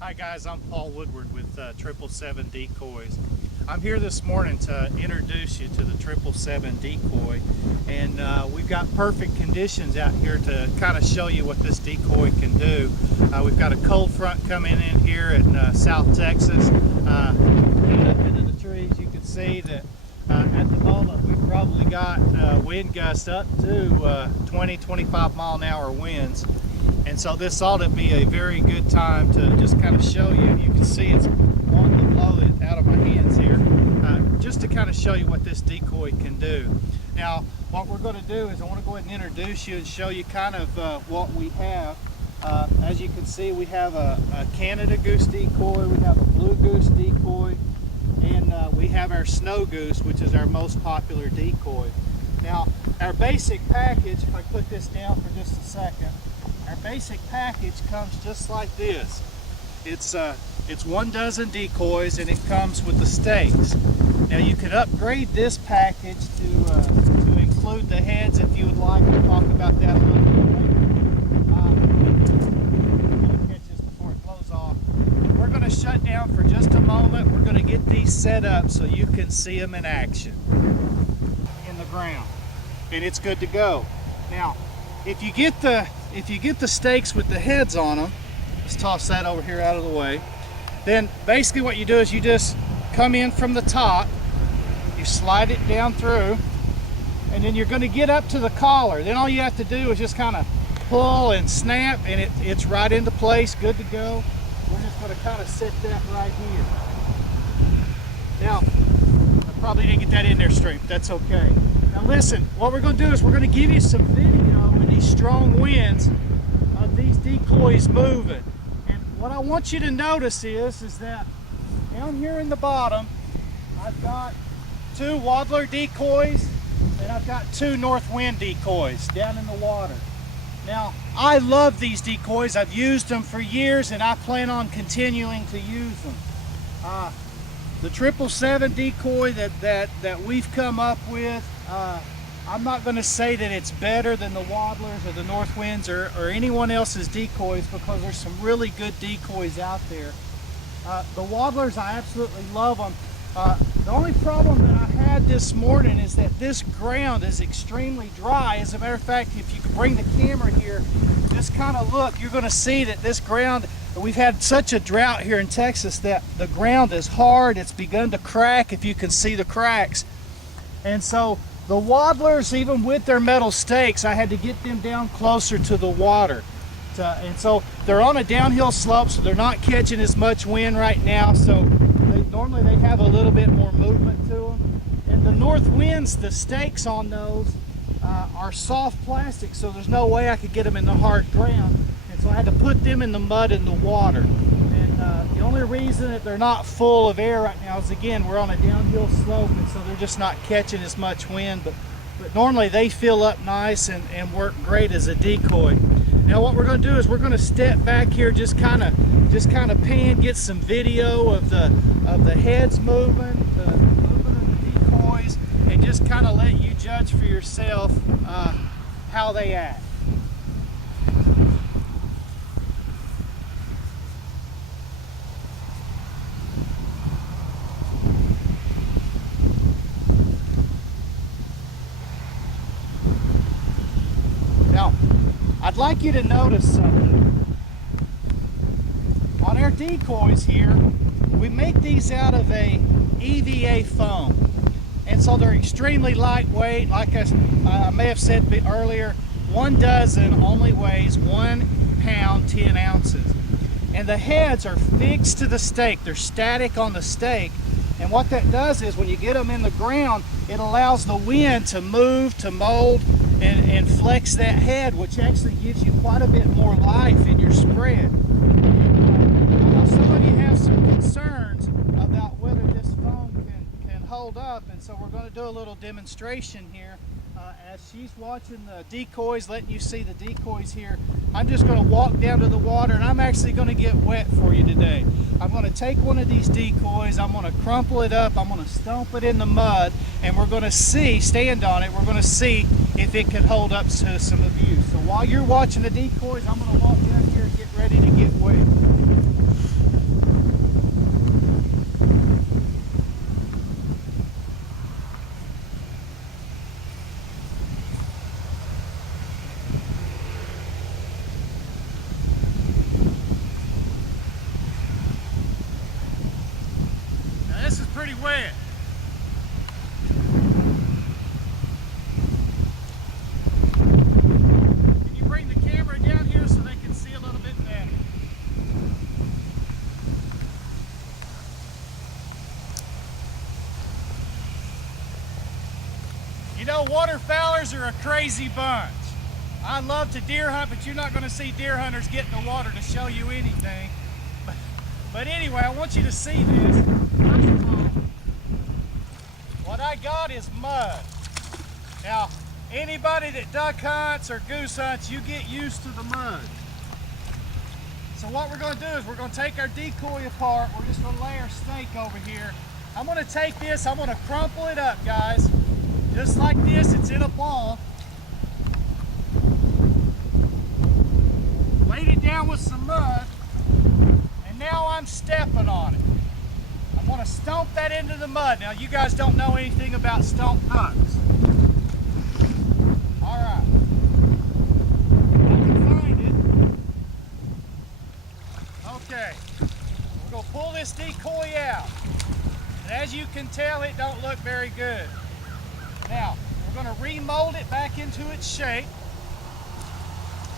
Hi guys, I'm Paul Woodward with 777 Decoys. I'm here this morning to introduce you to the 777 Decoy, and we've got perfect conditions out here to kind of show you what this decoy can do. We've got a cold front coming in here in South Texas. Up into the trees, you can see that at the moment we've probably got wind gusts up to 20-25 mile an hour winds. And so this ought to be a very good time to just kind of show you. You can see it's wanting to blow it out of my hands here. Just to kind of show you what this decoy can do. Now, what we're going to do is I want to go ahead and introduce you and show you kind of what we have. As you can see, we have a Canada goose decoy, we have a blue goose decoy, and we have our snow goose, which is our most popular decoy. Now, our basic package, if I put this down for just a second, our basic package comes just like this. It's 1 dozen decoys, and it comes with the stakes. Now you can upgrade this package to include the heads if you would like. We'll talk about that a little bit later. I'm going to catch this before it blows off. We're going to shut down for just a moment. We're going to get these set up so you can see them in action in the ground, and it's good to go. Now, if you get the stakes with the heads on them, let's toss that over here out of the way, then basically what you do is you just come in from the top, you slide it down through, and then you're going to get up to the collar. Then all you have to do is just kind of pull and snap, and it's right into place, good to go. We're just going to kind of set that right here. Now, I probably didn't get that in there straight, but that's okay. Now listen, what we're going to do is we're going to give you some video in these strong winds of these decoys moving. And what I want you to notice is that down here in the bottom, I've got 2 waddler decoys and I've got 2 north wind decoys down in the water. Now, I love these decoys. I've used them for years and I plan on continuing to use them. The 777 decoy that we've come up with, I'm not going to say that it's better than the waddlers or the north winds or anyone else's decoys, because there's some really good decoys out there. The waddlers, I absolutely love them. The only problem that I had this morning is that this ground is extremely dry. As a matter of fact, if you could bring the camera here, just kind of look, you're going to see that this ground, we've had such a drought here in Texas that the ground is hard. It's begun to crack, if you can see the cracks. And so the waddlers, even with their metal stakes, I had to get them down closer to the water. And so they're on a downhill slope, so they're not catching as much wind right now. So normally they have a little bit more movement to them. And the north winds, the stakes on those are soft plastic, so there's no way I could get them in the hard ground. And so I had to put them in the mud and the water. And the only reason that they're not full of air right now is, again, we're on a downhill slope, and so they're just not catching as much wind. But normally they fill up nice and work great as a decoy. Now what we're going to do is we're going to step back here, just kind of pan, get some video of the heads moving, the movement of the decoys, and just kind of let you judge for yourself how they act. Now, I'd like you to notice something. On our decoys here, we make these out of a EVA foam. And so they're extremely lightweight. Like I may have said earlier, 1 dozen only weighs 1 pound, 10 ounces. And the heads are fixed to the stake. They're static on the stake. And what that does is when you get them in the ground, it allows the wind to move, to mold, and flex that head, which actually gives you quite a bit more life in your spread. I know some of you have some concerns about whether this foam can hold up, and so we're going to do a little demonstration here. As she's watching the decoys, letting you see the decoys here, I'm just going to walk down to the water, and I'm actually going to get wet for you today. I'm going to take one of these decoys, I'm going to crumple it up, I'm going to stomp it in the mud, and we're going to see, stand on it, we're going to see if it can hold up to some abuse. So while you're watching the decoys, I'm going to walk down here and get ready to get wet. a crazy bunch. I love to deer hunt, but you're not going to see deer hunters get in the water to show you anything. But anyway, I want you to see this. First of all, what I got is mud. Now, anybody that duck hunts or goose hunts, you get used to the mud. So what we're going to do is we're going to take our decoy apart. We're just going to lay our snake over here. I'm going to take this, I'm going to crumple it up, guys. Just like this, it's in a ball. Laid it down with some mud, and now I'm stepping on it. I'm going to stomp that into the mud. Now, you guys don't know anything about stomp ducks. All right. I can find it. Okay. We're going to pull this decoy out. And as you can tell, it don't look very good. Now, we're going to remold it back into its shape.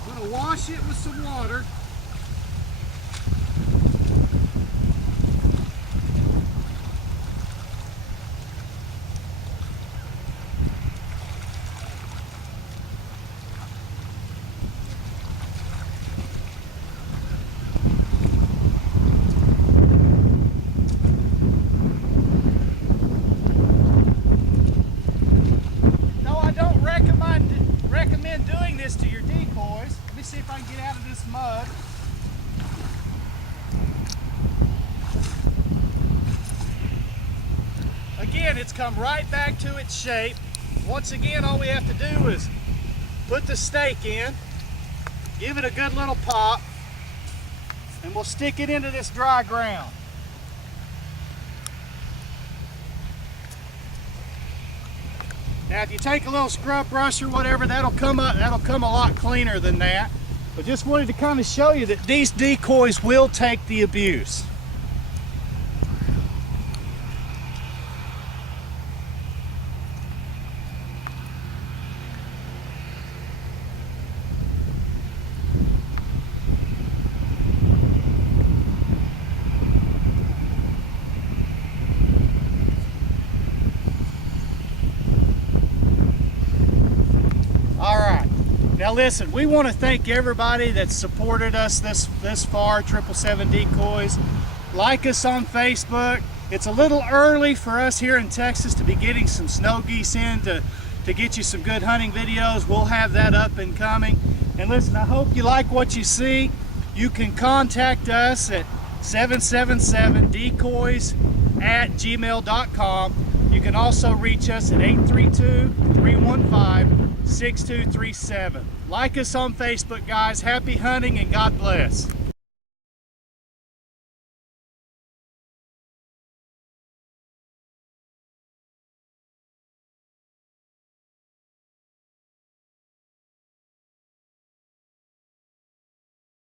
I'm going to wash it with some water. Recommend doing this to your decoys. Let me see if I can get out of this mud. Again, it's come right back to its shape. Once again, all we have to do is put the stake in, give it a good little pop, and we'll stick it into this dry ground. Now, if you take a little scrub brush or whatever, that'll come a lot cleaner than that. But just wanted to kind of show you that these decoys will take the abuse. Now listen, we want to thank everybody that's supported us this far, 777 Decoys. Like us on Facebook. It's a little early for us here in Texas to be getting some snow geese in to get you some good hunting videos. We'll have that up and coming. And listen, I hope you like what you see. You can contact us at 777decoys@gmail.com. You can also reach us at 832-315-6237. Like us on Facebook, guys. Happy hunting and God bless.